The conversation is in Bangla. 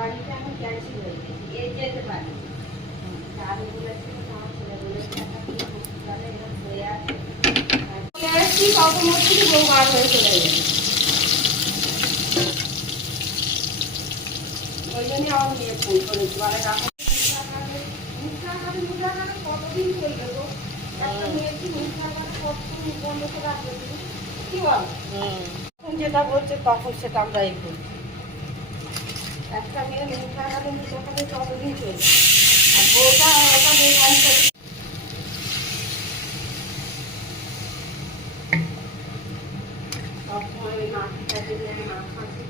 বাড়িতে এখন ক্যান্সেল হয়ে গেছে, এ যেতে পারি। আমি বলেছি আমার ছেলে বলেছে এরকম হয়ে আছে, এসছি কত মধ্যে বউ বার হয়ে চলে গেছে। ওই জন্যই আমার মেয়ে ফোন করেছি, বলে কতদিন চলবে গো, একটা মেয়েছি কতদিন বন্ধ করে রাখবে, কি বল? যেটা বলছে তখন সেটা আমরা এই করছি। একটা মেয়ে মিথ্যা কথা মিথ্যাখানে কতদিন চলবে, আর বউটা ওটা বেকার সবসময় ওই নাচ খাচ্ছে, নাচ খাচ্ছে